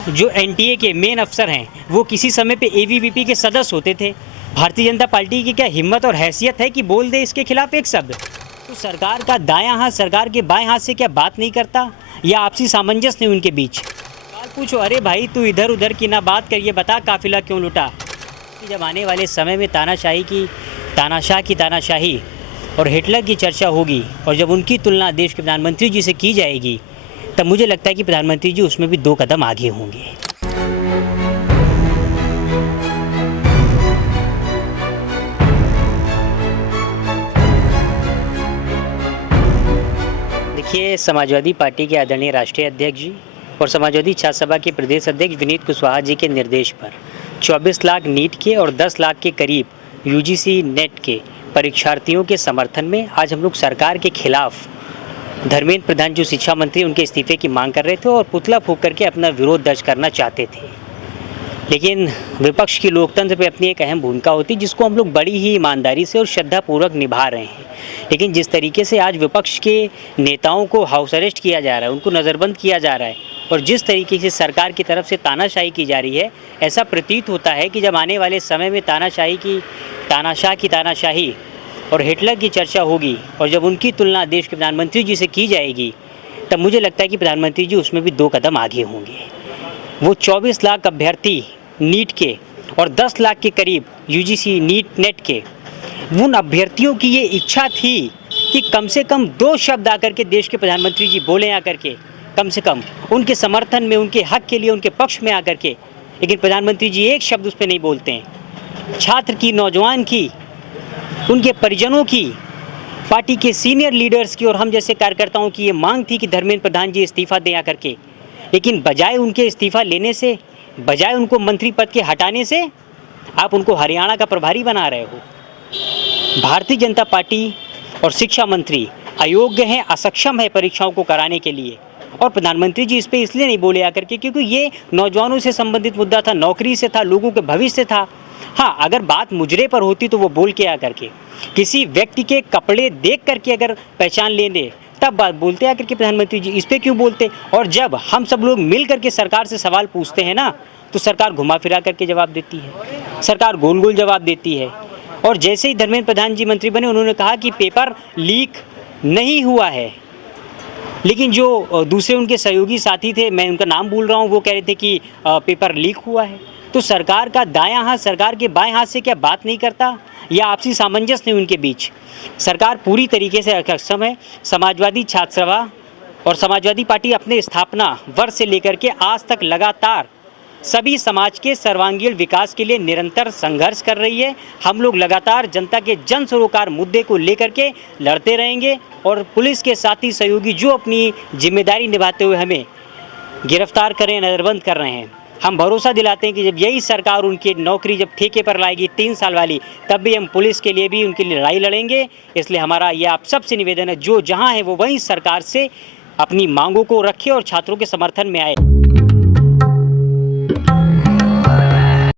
जो एनटीए के मेन अफसर हैं वो किसी समय पे एबीवीपी के सदस्य होते थे। भारतीय जनता पार्टी की क्या हिम्मत और हैसियत है कि बोल दे इसके खिलाफ एक शब्द। तो सरकार का दायां हाथ सरकार के बाएं हाथ से क्या बात नहीं करता, या आपसी सामंजस्य नहीं उनके बीच। सवाल पूछो, अरे भाई तू इधर उधर की ना बात कर, ये बता काफिला क्यों लुटा। कि जब आने वाले समय में तानाशाह की तानाशाही और हिटलर की चर्चा होगी और जब उनकी तुलना देश के प्रधानमंत्री जी से की जाएगी, तब मुझे लगता है कि प्रधानमंत्री जी उसमें भी 2 कदम आगे होंगे। देखिए, समाजवादी पार्टी के आदरणीय राष्ट्रीय अध्यक्ष जी और समाजवादी छात्र सभा के प्रदेश अध्यक्ष विनीत कुशवाहा जी के निर्देश पर 24 लाख नीट के और 10 लाख के करीब यूजीसी नेट के परीक्षार्थियों के समर्थन में आज हम लोग सरकार के खिलाफ धर्मेंद्र प्रधान जो शिक्षा मंत्री उनके इस्तीफे की मांग कर रहे थे और पुतला फूंक करके अपना विरोध दर्ज करना चाहते थे। लेकिन विपक्ष की लोकतंत्र पे अपनी एक अहम भूमिका होती है जिसको हम लोग बड़ी ही ईमानदारी से और श्रद्धापूर्वक निभा रहे हैं। लेकिन जिस तरीके से आज विपक्ष के नेताओं को हाउस अरेस्ट किया जा रहा है, उनको नज़रबंद किया जा रहा है और जिस तरीके से सरकार की तरफ से तानाशाही की जा रही है, ऐसा प्रतीत होता है कि जब आने वाले समय में तानाशाह की तानाशाही और हिटलर की चर्चा होगी और जब उनकी तुलना देश के प्रधानमंत्री जी से की जाएगी, तब मुझे लगता है कि प्रधानमंत्री जी उसमें भी 2 कदम आगे होंगे। वो 24 लाख अभ्यर्थी नीट के और 10 लाख के करीब यूजीसी नीट नेट के उन अभ्यर्थियों की ये इच्छा थी कि कम से कम 2 शब्द आकर के देश के प्रधानमंत्री जी बोलें आकर के, कम से कम उनके समर्थन में, उनके हक के लिए, उनके पक्ष में आकर के। लेकिन प्रधानमंत्री जी एक शब्द उस पर नहीं बोलते हैं। छात्र की, नौजवान की, उनके परिजनों की, पार्टी के सीनियर लीडर्स की और हम जैसे कार्यकर्ताओं की ये मांग थी कि धर्मेंद्र प्रधान जी इस्तीफा दें आकर के। लेकिन बजाय उनके इस्तीफा लेने से, बजाय उनको मंत्री पद के हटाने से, आप उनको हरियाणा का प्रभारी बना रहे हो। भारतीय जनता पार्टी और शिक्षा मंत्री अयोग्य हैं, असक्षम है परीक्षाओं को कराने के लिए। और प्रधानमंत्री जी इस पर इसलिए नहीं बोले आकर के क्योंकि ये नौजवानों से संबंधित मुद्दा था, नौकरी से था, लोगों के भविष्य से था। हाँ, अगर बात मुजरे पर होती तो वो बोल के आकर के, किसी व्यक्ति के कपड़े देख करके अगर पहचान ले दे तब बात बोलते आकर के प्रधानमंत्री जी। इस पर क्यों बोलते? और जब हम सब लोग मिल करके सरकार से सवाल पूछते हैं ना, तो सरकार घुमा फिरा करके जवाब देती है, सरकार गोल गोल जवाब देती है। और जैसे ही धर्मेंद्र प्रधान जी मंत्री बने, उन्होंने कहा कि पेपर लीक नहीं हुआ है। लेकिन जो दूसरे उनके सहयोगी साथी थे, मैं उनका नाम भूल रहा हूँ, वो कह रहे थे कि पेपर लीक हुआ है। तो सरकार का दायां हाथ सरकार के बाएं हाथ से क्या बात नहीं करता, या आपसी सामंजस्य नहीं उनके बीच। सरकार पूरी तरीके से अक्षम है। समाजवादी छात्र सभा और समाजवादी पार्टी अपने स्थापना वर्ष से लेकर के आज तक लगातार सभी समाज के सर्वांगीण विकास के लिए निरंतर संघर्ष कर रही है। हम लोग लगातार जनता के जन सरोकार मुद्दे को लेकर के लड़ते रहेंगे और पुलिस के साथी सहयोगी जो अपनी जिम्मेदारी निभाते हुए हमें गिरफ्तार करें, नज़रबंद कर रहे हैं, हम भरोसा दिलाते हैं कि जब यही सरकार उनकी नौकरी जब ठेके पर लाएगी 3 साल वाली, तब भी हम पुलिस के लिए भी उनकी लड़ाई लड़ेंगे। इसलिए हमारा ये आप सबसे निवेदन है, जो जहां है वो वहीं सरकार से अपनी मांगों को रखे और छात्रों के समर्थन में आए।